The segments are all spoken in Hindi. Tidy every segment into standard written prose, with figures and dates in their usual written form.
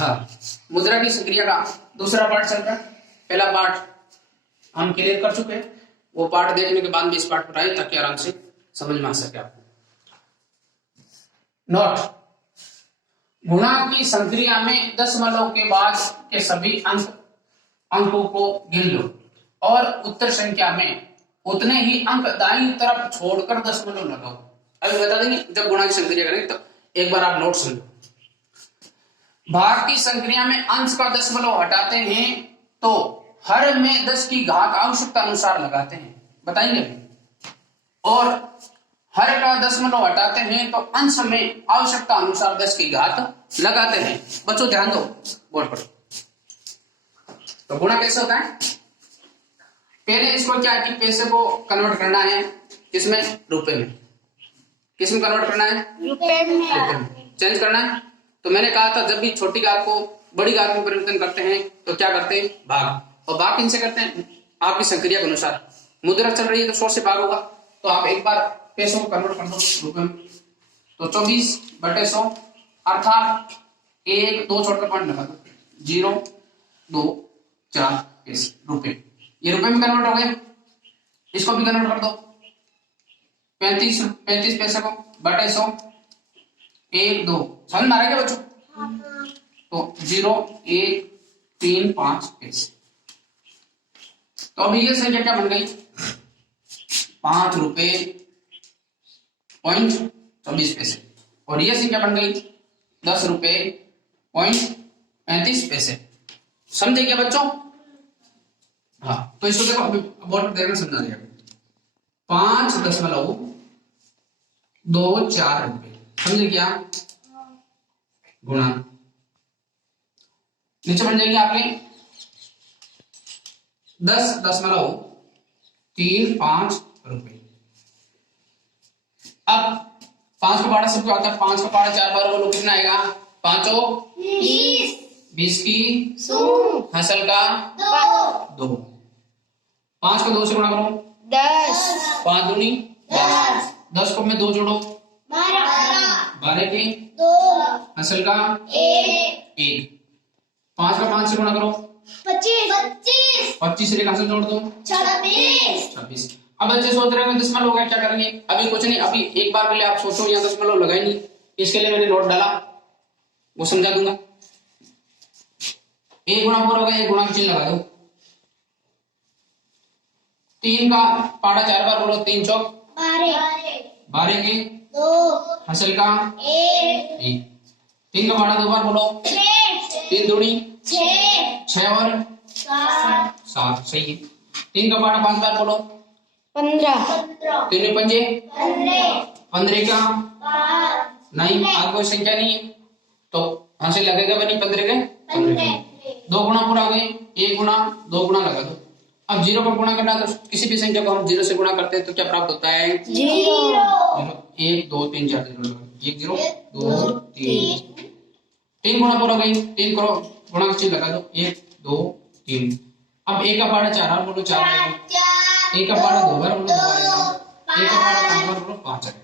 हाँ, मुद्रा की संक्रिया का दूसरा पार्ट चल रहा है। पहला पार्ट हम क्लियर कर चुके हैं, वो पार्ट देखने के बाद भी इस पार्ट पर आए ताकि आराम से समझ में आ सके आपको। नोट, गुणा की संक्रिया में दशमलव के बाद के सभी अंकों को गिन लो और उत्तर संख्या में उतने ही अंक दाईं तरफ छोड़कर दशमलव लगाओ। अभी बता देंगे जब गुणा की संक्रिया करेंगे तो एक बार आप नोट समझो। भाग की संक्रिया में अंश का दशमलव हटाते हैं तो हर में 10 की घात आवश्यकता अनुसार लगाते हैं, बताएंगे। और हर का दशमलव हटाते हैं तो अंश में आवश्यकता अनुसार 10 की घात लगाते हैं। बच्चों ध्यान दो बोर्ड पर। तो गुणा कैसे होता है? पहले इसको क्या है कि पैसे को कन्वर्ट करना है, किसमें? रुपए में। किसमें कन्वर्ट करना है? रुपए में। चेंज करना है। तो मैंने कहा था जब भी छोटी घात को बड़ी घात में परिवर्तन करते हैं तो क्या करते हैं? भाग। और भाग किनसे करते हैं? आपकी संक्रिया के अनुसार। मुद्रा चल रही है तो 100 से भाग होगा, तो आप एक बार पैसों को कन्वर्ट कर दो रुपए में। तो 24/100 अर्थात 1 2 छोड़कर पॉइंट लगा दो, 0 2 4 पैसे रुपए। ये रुपए में कन्वर्ट हो गए। इसको भी कन्वर्ट कर दो 35 पैसे को बटे 100 1 2। समझ में आ रहा है क्या बच्चों? तो 0 1 3 5 पैसे। तो अभी ये संख्या क्या बन गई? 5 रुपए पॉइंट 24 पैसे। और ये संख्या बन गई 10 रुपए पॉइंट 35 पैसे। समझे क्या बच्चों? हाँ, तो इसको देखो अभी बोर्ड पर देखना समझा दिया। 5.24 रुपए, समझे क्या? गुणा नीचे बन जाएगी आपने 10.35 रुपए। अब 5 का पारा सबको आता है, 5 का पारा 4 बार बोलो कितना आएगा? 5 20 की हसल का 2। 5 को 2 से गुणा करो 10, 5 दूनी 10, 10 को में 2 जोड़ो 12 के 2, हसल का 1। 5 का 5 से गुणा करो 25, 25 से हसल जोड़ दो 26। अब बच्चे सोच रहे हैं दशमलव हो गया, क्या करेंगे? अभी कुछ नहीं, अभी एक बार के लिए आप सोचो, यहाँ दशमलव लगाए नहीं, इसके लिए मैंने नोट डाला, वो समझा दूंगा। 1 गुणा 4 हो गया, 1 गुणा का चिन्ह लगा दो। 3 का पारा 4 बार बोलो 3 चौक 12 के 2, हसल का 1। 3 का पारा 2 बार बोलो 3 दूनी 6 और 7, सही है। 3 का पारा 5 बार बोलो 15, 3 पंजे 15 का नहीं, आगे कोई संख्या नहीं है तो हंसे लगेगा बनी 15 के 2 गुणा पूरा हो गए, 1 गुणा 2 गुणा लगा दो। अब 0 पर गुणा करना तो किसी भी संख्या को हम 0 से गुणा करते हैं तो क्या प्राप्त होता है? 0। 1 2 3 4 0 1 0 2 3 3 गुणा पूरा हो गई, 3 करो गुणा का चिन्ह लगा दो 1 2 3। अब 1 का पारा 4 बार बोलो 4 आएगा, 1 का पारा 2 बार बोलो 2 आएगा, 1 का पारा 5 बार बोलो 5 आएगा।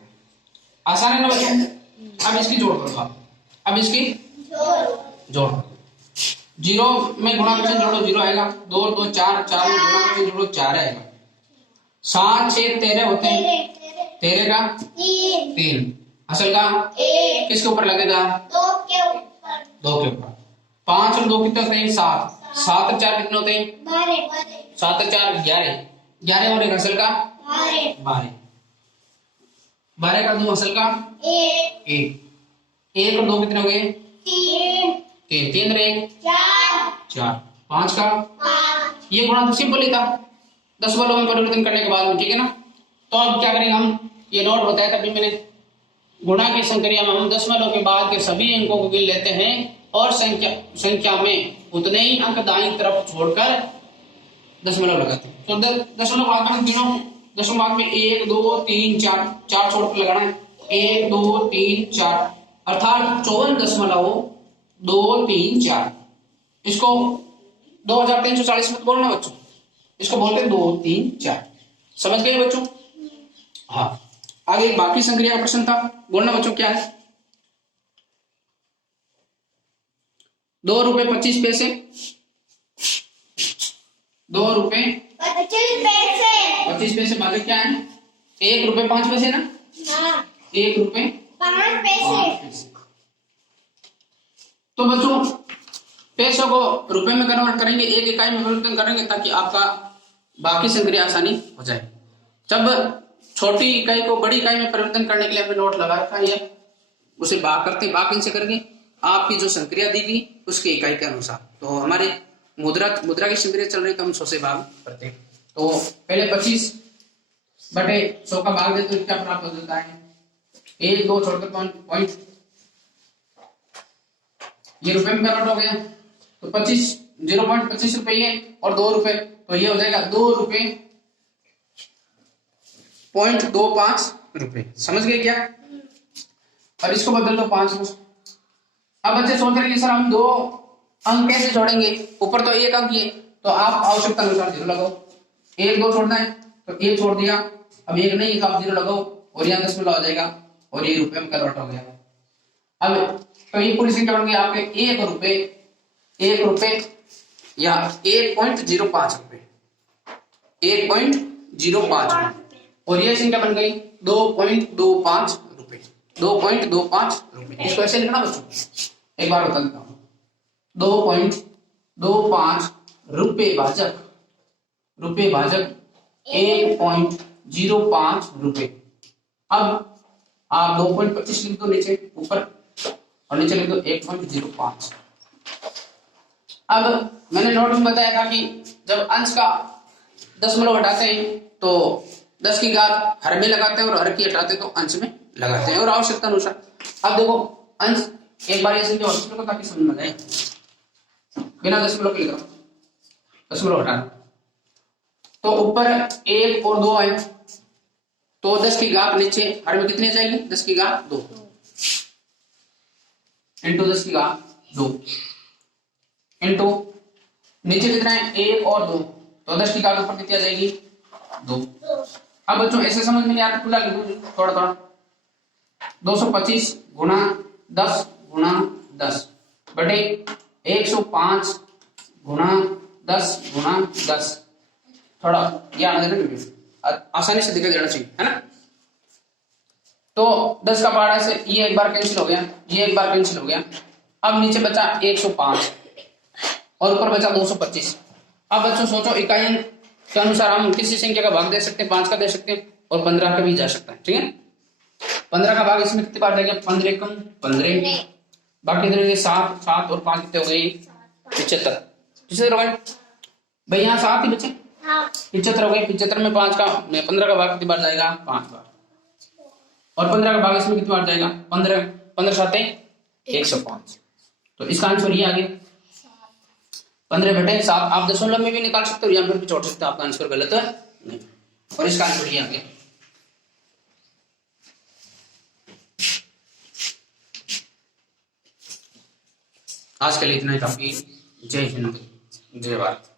आसान है ना बच्चों? अब इसकी जोड़ करो आप, अब इसकी जोड़ 0 में गुणा का चिन्ह जोड़ो 0 आएगा, 2 2 4 4 में गुणा का चिन्ह जोड़ो 4 आएगा। 7 6 13 होते हैं, 13 का 3 असल का 1 किसके ऊपर लगेगा? 2 के ऊपर। 5 और 2 कितने होते हैं? 7। 7 और 4 कितने होते हैं? 7 और 4 11। 11 और 1 असल का 12। 12 का 2 असल का 1। 1 और 2 कितने हो गए? 3। 3 और 1 4। 5 का ये गुणा तो सिंपल ही था दशमलव में परिवर्तन करने के बाद में, ठीक है ना? तो अब क्या करेंगे हम? ये नोट बताया था अभी मैंने। गुणा की संक्रिया में हम दशमलव के बाद के सभी अंकों को गिन लेते हैं और संख्या में उतने ही अंक दाईं तरफ छोड़कर दशमलव लगाते हैं। तो दशमलव भाग में गिनो, दशमलव भाग में 1 2 3 4 4 छोड़कर लगाना है। 1 2 3 4 अर्थात 54.234। इसको 2340 में बोलना बच्चों, इसको बोलते हैं 2 3 4। समझ गए बच्चों? हाँ, आगे बाकी संक्रिया का प्रश्न था, बोलना बच्चों क्या है? ₹2.25, ₹2.25 भागे क्या है, ₹1.05 ना, हाँ ₹1.05। तो बच्चों पैसों को रुपए में कन्वर्ट करेंगे, एक इकाई में परिवर्तन करेंगे ताकि आपका बाकी संक्रिया आसानी हो जाए। जब छोटी इकाई को बड़ी इकाई में परिवर्तन करने के लिए हमने नोट लगा रखा है, उसे भाग करते भाग इनसे करके आपकी जो संक्रिया दी गई उसकी इकाई के अनुसार, तो हमारे मुद्रा की संक्रिया चल रही तो हम 100 से भाग करते हैं। तो पहले 25/100 का भाग दे तो क्या प्राप्त हो जाता है, 1 2 छोड़कर पॉइंट, ये रुपए में कन्वर्ट हो गया तो 0.25 रुपए ये और ₹2, तो ये हो जाएगा ₹2.25। समझ गए क्या? और इसको बदल दो 5 में। अब बच्चे सोच रहे हैं सर हम 2 अंक कैसे जोड़ेंगे, ऊपर तो 1 अंक है, तो आप आवश्यकता अनुसार 0 लगाओ। 1 2 छोड़ना है तो 1 छोड़ दिया, अब 1 नहीं तो आप 0 लगाओ और यहाँ 10 आ जाएगा और ये रुपए में कन्वर्ट हो गया। अब तो ये पूरी संख्या बन गई आपके ₹1 या ₹1.05, 1.05, और ये संख्या बन गई ₹2.25, ₹2.25। इसको ऐसे लिखना बच्चों, एक बार बता देता हूं, ₹2.25 भाजक ₹1.05। अब आप 2.25 लिख दो नीचे ऊपर और नीचे लिख दो 1.05। अब मैंने नोट में बताया था कि जब अंश का दशमलव हटाते हैं तो 10 की घात हर में लगाते हैं और हर की हटाते हैं तो अंश में लगाते हैं और आवश्यकता अनुसार। अब देखो अंश एक बार ऐसे जो दशमलव ताकि समझ में आए, बिना दशमलव के लिख रहा हूं, दशमलव हटाना तो ऊपर 1 और 2 आए तो 10 की घात नीचे हर में कितनी जाएगी, 10 की घात 2 इंटू 10 की घात 2 इंटू नीचे कितना है 1 और 2, तो 10 की घात ऊपर कितनी आ जाएगी 2। अब बच्चों ऐसे समझ में नहीं आता, खुला लिखो थोड़ा थोड़ा, 225 गुणा 10 गुणा 10 बटे 105 गुणा 10 गुणा 10, थोड़ा याद देना, आसानी से दिखा देना चाहिए, है ना। तो 10 का पहाड़ा से ये एक बार कैंसिल हो गया, ये एक बार कैंसिल हो गया, अब नीचे बचा 105 और ऊपर बचा 225। अब बच्चों सोचो इकाई के अनुसार हम किसी संख्या का भाग दे सकते हैं, 5 का दे सकते हैं और 15 का भी जा सकता है, ठीक है। 15 का भाग इसमें कितनी बार जाएगा, 15 कम 15, बाकी इधर 7 7 और 5 कितने हो गए 75 हो गए भाई, यहाँ 7 ही बचे 75 हो गए। 75 में 15 का भाग कितनी बार जाएगा 5 बार, और 15 का भाग इसमें कितनी बार जाएगा 15 7 105, तो इसका आंसर ये आ गया 15/7। आप दशमलव में भी निकाल सकते हो या फिर भी छोड़ सकते हो, आपका आंसर गलत है नहीं, और इसका आंसर ये आ गया। आज के लिए इतना ही काफी। जय हिंद जय भारत।